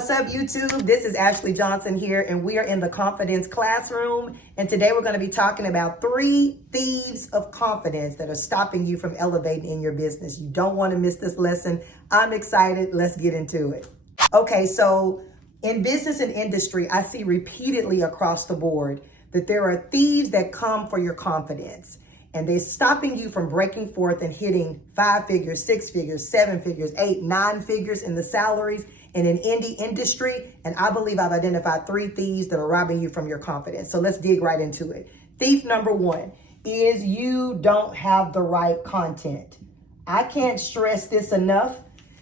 What's up, YouTube? This is Ashley Johnson here, and we are in the Confidence Classroom. And today we're going to be talking about 3 thieves of confidence that are stopping you from elevating in your business. You don't want to miss this lesson. I'm excited. Let's get into it. Okay, so in business and industry, I see repeatedly across the board that there are thieves that come for your confidence. And they're stopping you from breaking forth and hitting 5 figures, 6 figures, 7 figures, 8, 9 figures in the salaries in an indie industry. And I believe I've identified 3 thieves that are robbing you from your confidence. So let's dig right into it. Thief number 1 is you don't have the right content. I can't stress this enough,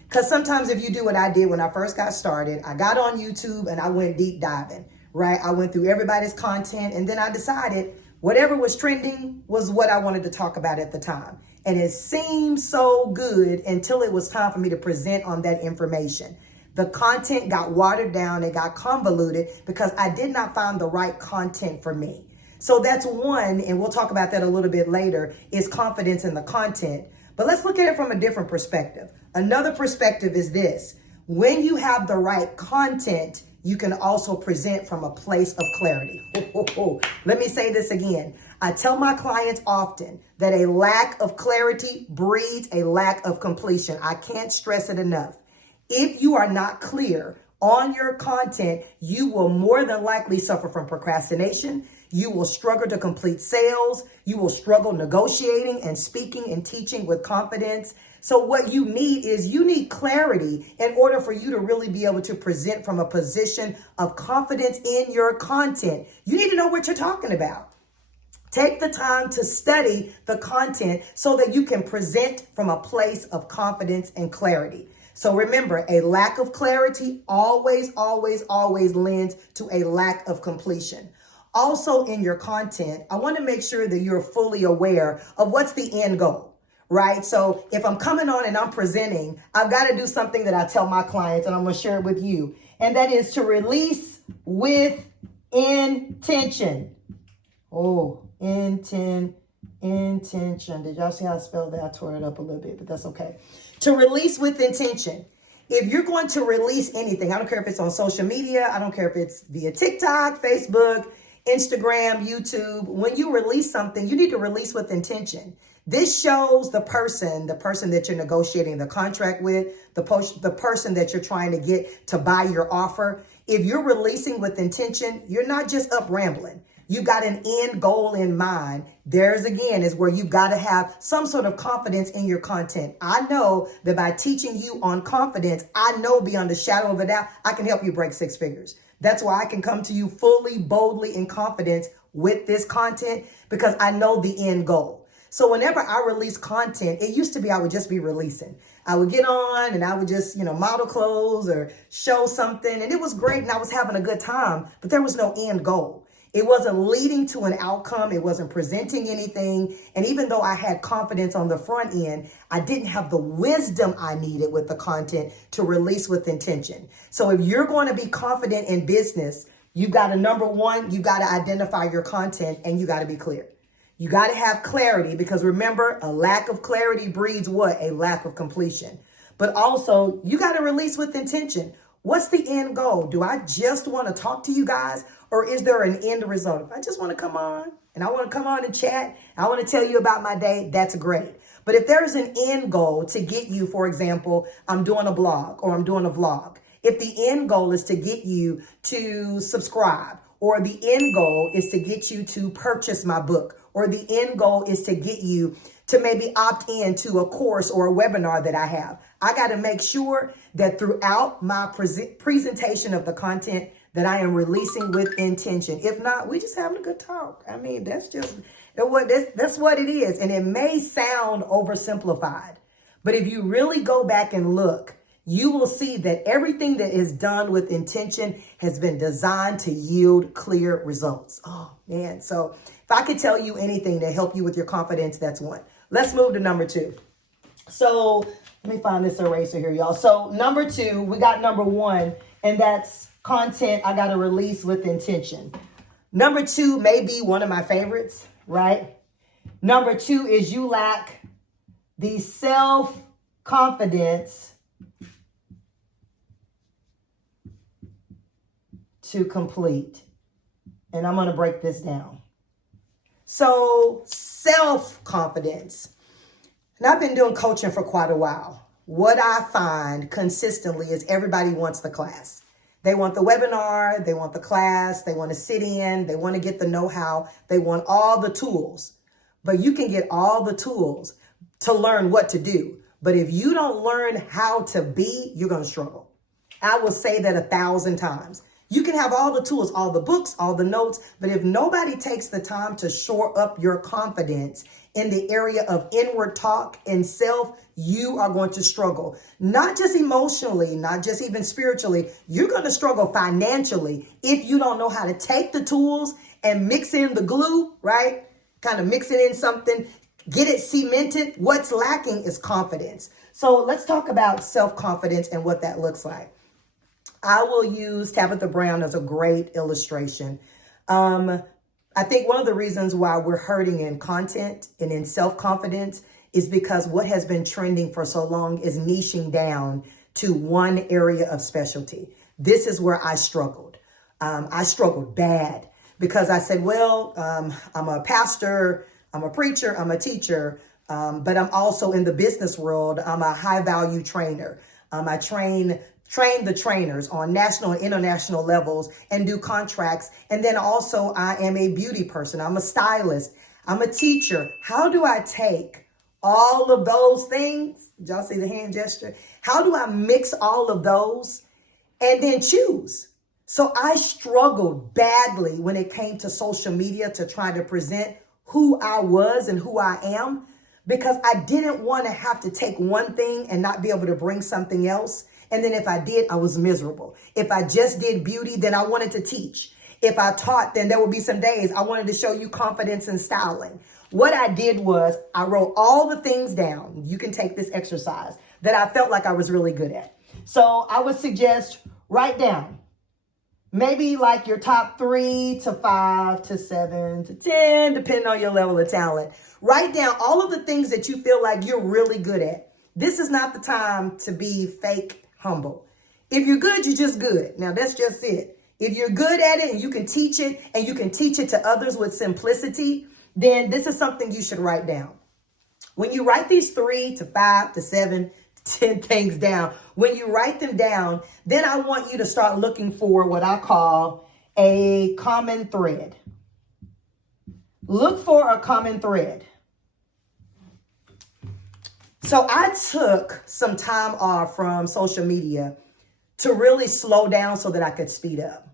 because sometimes if you do what I did when I first got started, I got on YouTube and I went deep diving, right? I went through everybody's content, and then I decided whatever was trending was what I wanted to talk about at the time. And it seemed so good until it was time for me to present on that information. The content got watered down, it got convoluted because I did not find the right content for me. So that's one, and we'll talk about that a little bit later, is confidence in the content. But let's look at it from a different perspective. Another perspective is this: when you have the right content, you can also present from a place of clarity. Let me say this again. I tell my clients often that a lack of clarity breeds a lack of completion. I can't stress it enough. If you are not clear on your content, you will more than likely suffer from procrastination. You will struggle to complete sales. You will struggle negotiating and speaking and teaching with confidence. So what you need is you need clarity in order for you to really be able to present from a position of confidence in your content. You need to know what you're talking about. Take the time to study the content so that you can present from a place of confidence and clarity. So remember, a lack of clarity always lends to a lack of completion. Also in your content, I want to make sure that you're fully aware of what's the end goal, right? So if I'm coming on and I'm presenting, I've got to do something that I tell my clients, and I'm going to share it with you. And that is to release with intention. Intention. Did y'all see how I spelled that? I tore it up a little bit, but that's okay. To release with intention. If you're going to release anything, I don't care if it's on social media, I don't care if it's via TikTok, Facebook, Instagram, YouTube. When you release something, you need to release with intention. This shows the person that you're negotiating the contract with, the person that you're trying to get to buy your offer. If you're releasing with intention, you're not just up rambling. You got an end goal in mind. There's again is where you got to have some sort of confidence in your content. I know that by teaching you on confidence, I know beyond a shadow of a doubt, I can help you break 6 figures. That's why I can come to you fully, boldly, in confidence with this content, because I know the end goal. So whenever I release content, it used to be I would just be releasing. I would get on and I would just, model clothes or show something. And it was great and I was having a good time, but there was no end goal. It wasn't leading to an outcome. It wasn't presenting anything. And even though I had confidence on the front end, I didn't have the wisdom I needed with the content to release with intention. So if you're going to be confident in business, you got to, number 1, you got to identify your content and you got to be clear. You got to have clarity, because remember, a lack of clarity breeds what? A lack of completion. But also, you got to release with intention. What's the end goal? Do I just want to talk to you guys, or is there an end result? If I just want to come on and I want to come on and chat, I want to tell you about my day, that's great. But if there's an end goal to get you, for example, I'm doing a blog or I'm doing a vlog. If the end goal is to get you to subscribe, or the end goal is to get you to purchase my book, or the end goal is to get you to maybe opt into a course or a webinar that I have, I got to make sure that throughout my presentation of the content that I am releasing with intention. If not, we just having a good talk. I mean, that's what it is. And it may sound oversimplified, but if you really go back and look, you will see that everything that is done with intention has been designed to yield clear results. Oh, man. So if I could tell you anything to help you with your confidence, that's one. Let's move to number 2. So let me find this eraser here, y'all. So number 2, we got number 1, and that's content I got to release with intention. Number 2 may be one of my favorites, right? Number 2 is you lack the self-confidence to complete. And I'm going to break this down. So self-confidence. And I've been doing coaching for quite a while. What I find consistently is everybody wants the class. They want the webinar, they want the class, they want to sit in, they want to get the know-how, they want all the tools. But you can get all the tools to learn what to do. But if you don't learn how to be, you're going to struggle. I will say that 1,000 times. You can have all the tools, all the books, all the notes, but if nobody takes the time to shore up your confidence in the area of inward talk and self, you are going to struggle. Not just emotionally, not just even spiritually. You're going to struggle financially if you don't know how to take the tools and mix in the glue, right? Kind of mix it in something, get it cemented. What's lacking is confidence. So let's talk about self-confidence and what that looks like. I will use Tabitha Brown as a great illustration. I think one of the reasons why we're hurting in content and in self-confidence is because what has been trending for so long is niching down to one area of specialty. This is where I struggled. I struggled bad because I said, well, I'm a pastor, I'm a preacher, I'm a teacher, but I'm also in the business world. I'm a high value trainer. I train the trainers on national and international levels and do contracts. And then also I am a beauty person. I'm a stylist. I'm a teacher. How do I take all of those things? Did y'all see the hand gesture? How do I mix all of those and then choose? So I struggled badly when it came to social media to try to present who I was and who I am, because I didn't want to have to take one thing and not be able to bring something else. And then if I did, I was miserable. If I just did beauty, then I wanted to teach. If I taught, then there would be some days I wanted to show you confidence and styling. What I did was I wrote all the things down. You can take this exercise that I felt like I was really good at. So I would suggest write down maybe like your top 3 to 5 to 7 to 10, depending on your level of talent. Write down all of the things that you feel like you're really good at. This is not the time to be fake humble. If you're good, you're just good. Now that's just it. If you're good at it and you can teach it and you can teach it to others with simplicity, then this is something you should write down. When you write these 3 to 5 to 7 to 10 things down, when you write them down, then I want you to start looking for what I call a common thread. Look for a common thread. So I took some time off from social media to really slow down so that I could speed up.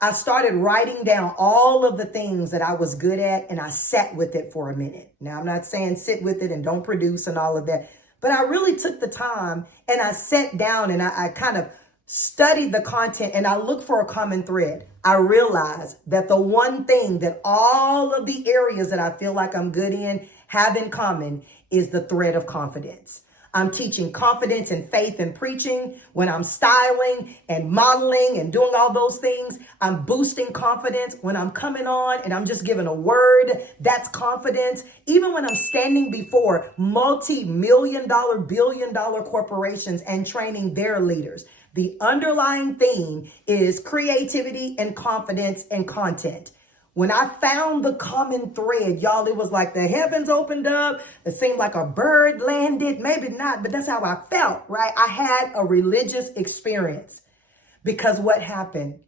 I started writing down all of the things that I was good at, and I sat with it for a minute. Now, I'm not saying sit with it and don't produce and all of that, but I really took the time and I sat down and I kind of studied the content and I looked for a common thread. I realized that the one thing that all of the areas that I feel like I'm good in have in common is the thread of confidence. I'm teaching confidence and faith and preaching. When I'm styling and modeling and doing all those things, I'm boosting confidence. When I'm coming on and I'm just giving a word, that's confidence. Even when I'm standing before multi-million-dollar, billion-dollar corporations and training their leaders, the underlying theme is creativity and confidence and content. When I found the common thread, y'all, it was like the heavens opened up. It seemed like a bird landed. Maybe not, but that's how I felt, right? I had a religious experience because what happened?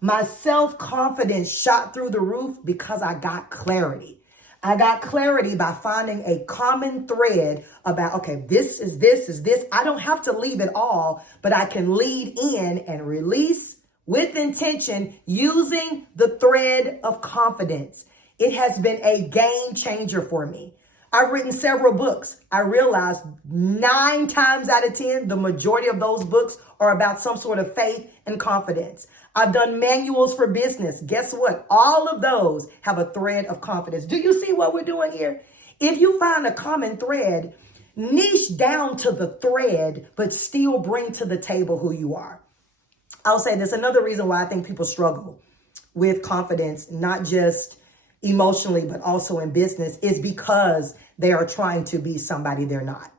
My self-confidence shot through the roof because I got clarity. I got clarity by finding a common thread about, okay, this is this. I don't have to leave it all, but I can lead in and release with intention using the thread of confidence. It has been a game changer for me. I've written several books. I realized 9 times out of 10, the majority of those books are about some sort of faith and confidence. I've done manuals for business. Guess what? All of those have a thread of confidence. Do you see what we're doing here? If you find a common thread, niche down to the thread, but still bring to the table who you are. I'll say this, another reason why I think people struggle with confidence, not just emotionally, but also in business, is because they are trying to be somebody they're not.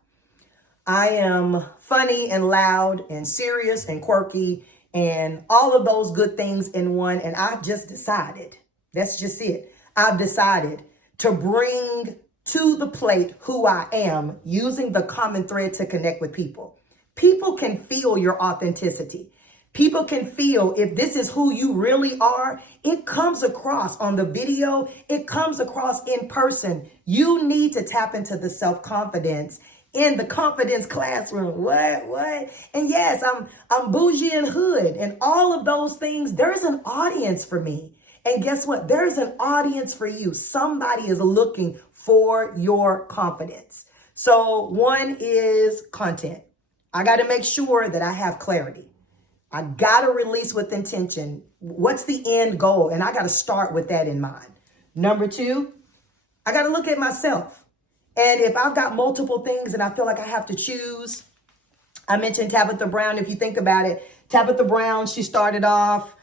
I am funny and loud and serious and quirky and all of those good things in one. And I've just decided, that's just it. I've decided to bring to the plate who I am using the common thread to connect with people. People can feel your authenticity. People can feel if this is who you really are. It comes across on the video. It comes across in person. You need to tap into the self-confidence in the confidence classroom. What? And yes, I'm bougie and hood and all of those things. There's an audience for me. And guess what? There's an audience for you. Somebody is looking for your confidence. So one is content. I got to make sure that I have clarity. I got to release with intention. What's the end goal? And I got to start with that in mind. Number two, I got to look at myself. And if I've got multiple things and I feel like I have to choose, I mentioned Tabitha Brown. If you think about it, Tabitha Brown, she started off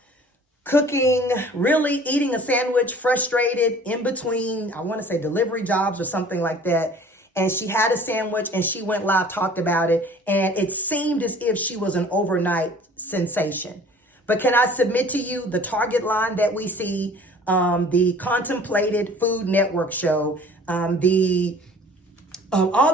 cooking, really eating a sandwich, frustrated in between, I want to say delivery jobs or something like that. And she had a sandwich and she went live, talked about it. And it seemed as if she was an overnight sensation. But can I submit to you the target line that we see, the contemplated Food Network show, all the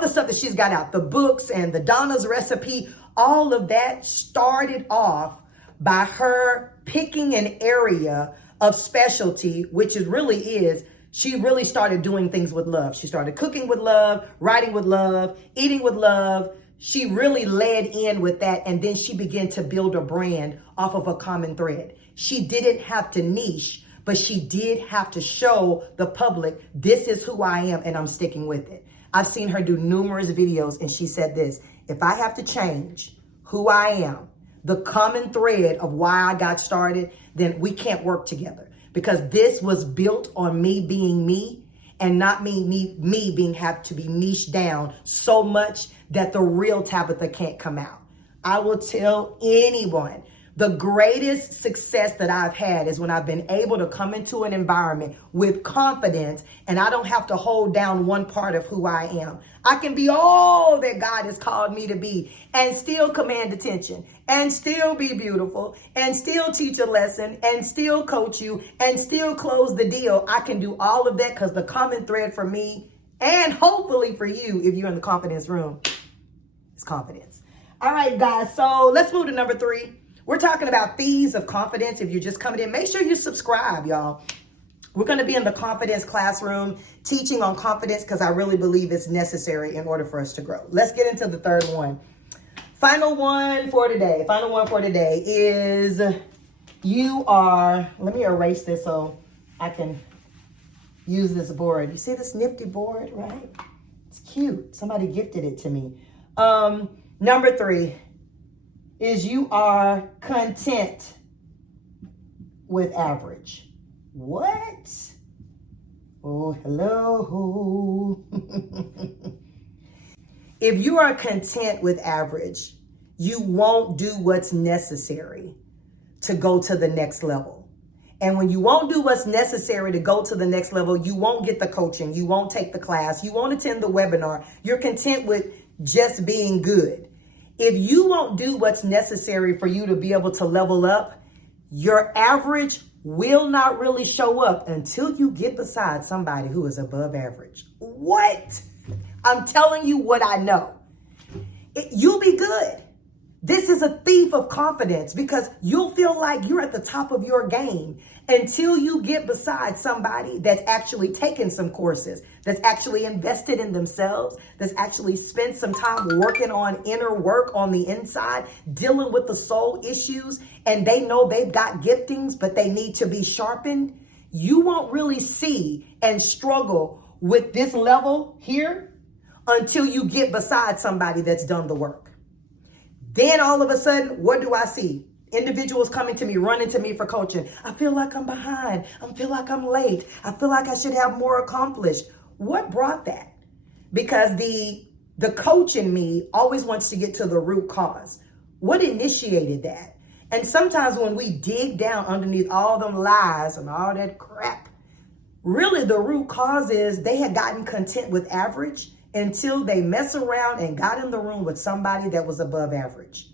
stuff that she's got out, the books and the Donna's recipe, all of that started off by her picking an area of specialty, which it really is. She really started doing things with love. She started cooking with love, writing with love, eating with love. She really led in with that. And then she began to build a brand off of a common thread. She didn't have to niche, but she did have to show the public, this is who I am and I'm sticking with it. I've seen her do numerous videos and she said this, if I have to change who I am, the common thread of why I got started, then we can't work together. Because this was built on me being me and not me being have to be niched down so much that the real Tabitha can't come out. I will tell anyone, the greatest success that I've had is when I've been able to come into an environment with confidence and I don't have to hold down one part of who I am. I can be all that God has called me to be and still command attention and still be beautiful and still teach a lesson and still coach you and still close the deal. I can do all of that because the common thread for me and hopefully for you, if you're in the confidence room, is confidence. All right, guys. So let's move to number 3. We're talking about thieves of confidence. If you're just coming in, make sure you subscribe, y'all. We're going to be in the confidence classroom teaching on confidence because I really believe it's necessary in order for us to grow. Let's get into the third one. Final one for today. Final one for today is you are, let me erase this so I can use this board. You see this nifty board, right? It's cute. Somebody gifted it to me. Number 3. Is you are content with average. What? Oh, hello. If you are content with average, you won't do what's necessary to go to the next level. And when you won't do what's necessary to go to the next level, you won't get the coaching, you won't take the class, you won't attend the webinar. You're content with just being good. If you won't do what's necessary for you to be able to level up, your average will not really show up until you get beside somebody who is above average. What? I'm telling you what I know. You'll be good. This is a thief of confidence because you'll feel like you're at the top of your game until you get beside somebody that's actually taken some courses, that's actually invested in themselves, that's actually spent some time working on inner work on the inside, dealing with the soul issues, and they know they've got giftings, but they need to be sharpened. You won't really see and struggle with this level here until you get beside somebody that's done the work. Then all of a sudden, what do I see? Individuals coming to me, running to me for coaching. I feel like I'm behind. I feel like I'm late. I feel like I should have more accomplished. What brought that? Because the coach in me always wants to get to the root cause. What initiated that? And sometimes when we dig down underneath all them lies and all that crap, really the root cause is they had gotten content with average until they mess around and got in the room with somebody that was above average.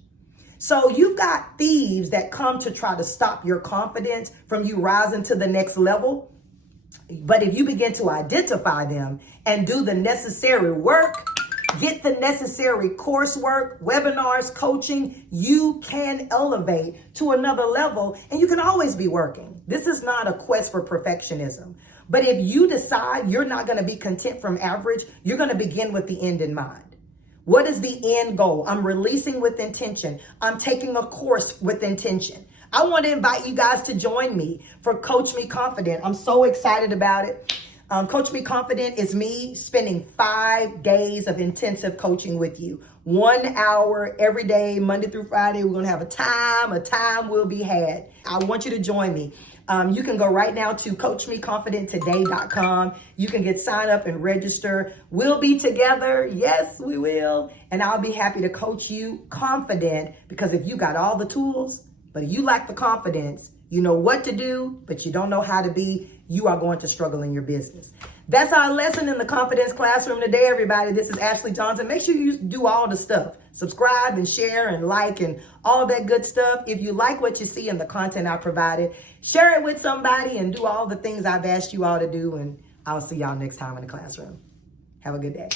So you've got thieves that come to try to stop your confidence from you rising to the next level. But if you begin to identify them and do the necessary work, get the necessary coursework, webinars, coaching, you can elevate to another level, and you can always be working. This is not a quest for perfectionism. But if you decide you're not going to be content from average, you're going to begin with the end in mind. What is the end goal? I'm releasing with intention. I'm taking a course with intention. I want to invite you guys to join me for Coach Me Confident. I'm so excited about it. Coach Me Confident is me spending 5 days of intensive coaching with you. 1 hour every day, Monday through Friday. We're going to have a time will be had. I want you to join me. You can go right now to coachmeconfidenttoday.com. You can get signed up and register. We'll be together. Yes, we will. And I'll be happy to coach you confident, because if you got all the tools, but if you lack the confidence, you know what to do, but you don't know how to be, you are going to struggle in your business. That's our lesson in the confidence classroom today, everybody. This is Ashley Johnson. Make sure you do all the stuff. Subscribe and share and like and all that good stuff. If you like what you see in the content I provided, share it with somebody and do all the things I've asked you all to do. And I'll see y'all next time in the classroom. Have a good day.